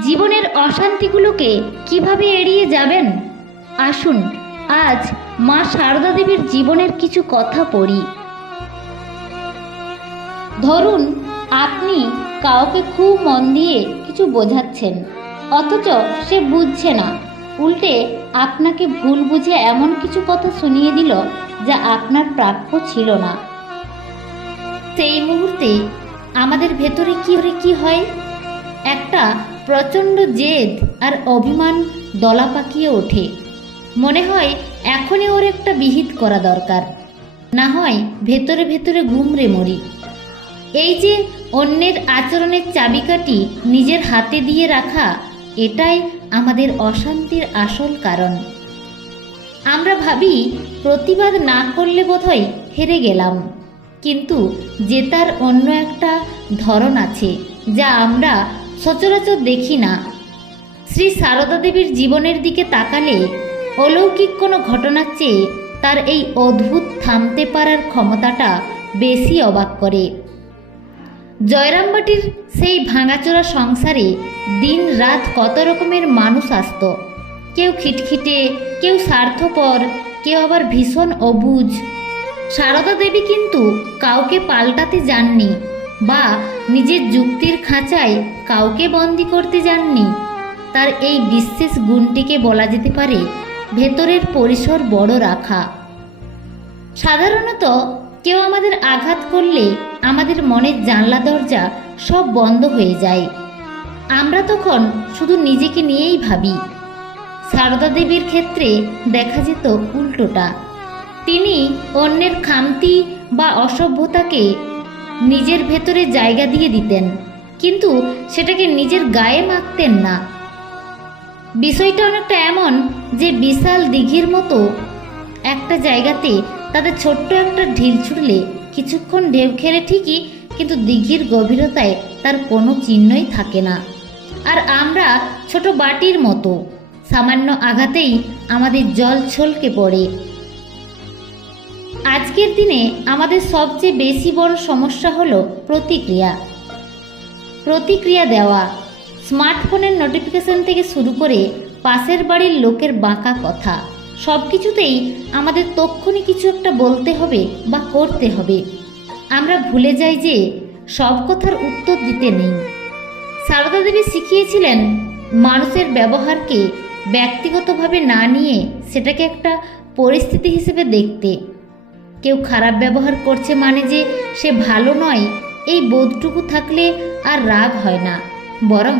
জীবনের অশান্তিগুলোকে কিভাবে এড়িয়ে যাবেন? আসুন আজ মা সারদা দেবীর জীবনের কিছু কথা পড়ি। ধরুন আপনি কাউকে খুব মন দিয়ে কিছু বোঝাচ্ছেন, অথচ সে বুঝছে না, উল্টে আপনাকে ভুল বুঝে এমন কিছু কথা শুনিয়ে দিল যা আপনার প্রাপ্য ছিল না। সেই মুহূর্তে আমাদের ভেতরে কি হয়? একটা প্রচণ্ড জেদ আর অভিমান দলা পাকিয়ে ওঠে। মনে হয় এখনই ওর একটা বিহিত করা দরকার, না হয় ভেতরে ভেতরে গুমরে মরি। এই যে অন্যের আচরণের চাবিকাঠি নিজের হাতে দিয়ে রাখা, এটাই আমাদের অশান্তির আসল কারণ। আমরা ভাবি প্রতিবাদ না করলে বোধহয় হেরে গেলাম, কিন্তু জেতার অন্য একটা ধরন আছে যা আমরা সচরাচর দেখি না। শ্রী সারদা দেবীর জীবনের দিকে তাকালে অলৌকিক কোনো ঘটনার চেয়ে তার এই অদ্ভুত থামতে পারার ক্ষমতাটা বেশি অবাক করে। জয়রামবাটির সেই ভাঙাচোরা সংসারে দিন রাত কত রকমের মানুষ আসত। কেউ খিটখিটে, কেউ স্বার্থপর, কেউ আবার ভীষণ অবুঝ। সারদা দেবী কিন্তু কাউকে পাল্টাতে যাননি বা নিজের যুক্তির খাঁচায় কাউকে বন্দি করতে যাননি। তার এই বিশেষ গুণটিকে বলা যেতে পারে ভেতরের পরিসর বড় রাখা। সাধারণত কেউ আমাদের আঘাত করলে আমাদের মনের জানলা দরজা সব বন্ধ হয়ে যায়। আমরা তখন শুধু নিজেকে নিয়েই ভাবি। সারদা দেবীর ক্ষেত্রে দেখা যেত উল্টোটা। তিনি অন্যের খামতি বা অসভ্যতাকে নিজের ভেতরে জায়গা দিয়ে দিতেন, কিন্তু সেটাকে নিজের গায়ে মাখতেন না। বিষয়টা অনেকটা এমন যে বিশাল দিঘির মতো একটা জায়গাতে তাদের ছোট্ট একটা ঢিল ছুড়লে কিছুক্ষণ ঢেউ খেলে ঠিকই, কিন্তু দিঘির গভীরতায় তার কোনো চিহ্নই থাকে না। আর আমরা ছোট বাটির মতো, সামান্য আঘাতেই আমাদের জল ছলকে পড়ে। আজকের দিনে আমাদের সবচেয়ে বেশি বড় সমস্যা হলো প্রতিক্রিয়া দেওয়া। স্মার্টফোনের নোটিফিকেশন থেকে শুরু করে পাশের বাড়ির লোকের বাঁকা কথা, সব কিছুতেই আমাদের তক্ষুনি কিছু একটা বলতে হবে বা করতে হবে। আমরা ভুলে যাই যে সব কথার উত্তর দিতে নেই। সারদা দেবী শিখিয়েছিলেন মানুষের ব্যবহারকে ব্যক্তিগতভাবে না নিয়ে সেটাকে একটা পরিস্থিতি হিসেবে দেখতে। কেউ খারাপ ব্যবহার করছে মানে যে সে ভালো নয়, এই বোধটুকু থাকলে আর রাগ হয় না, বরং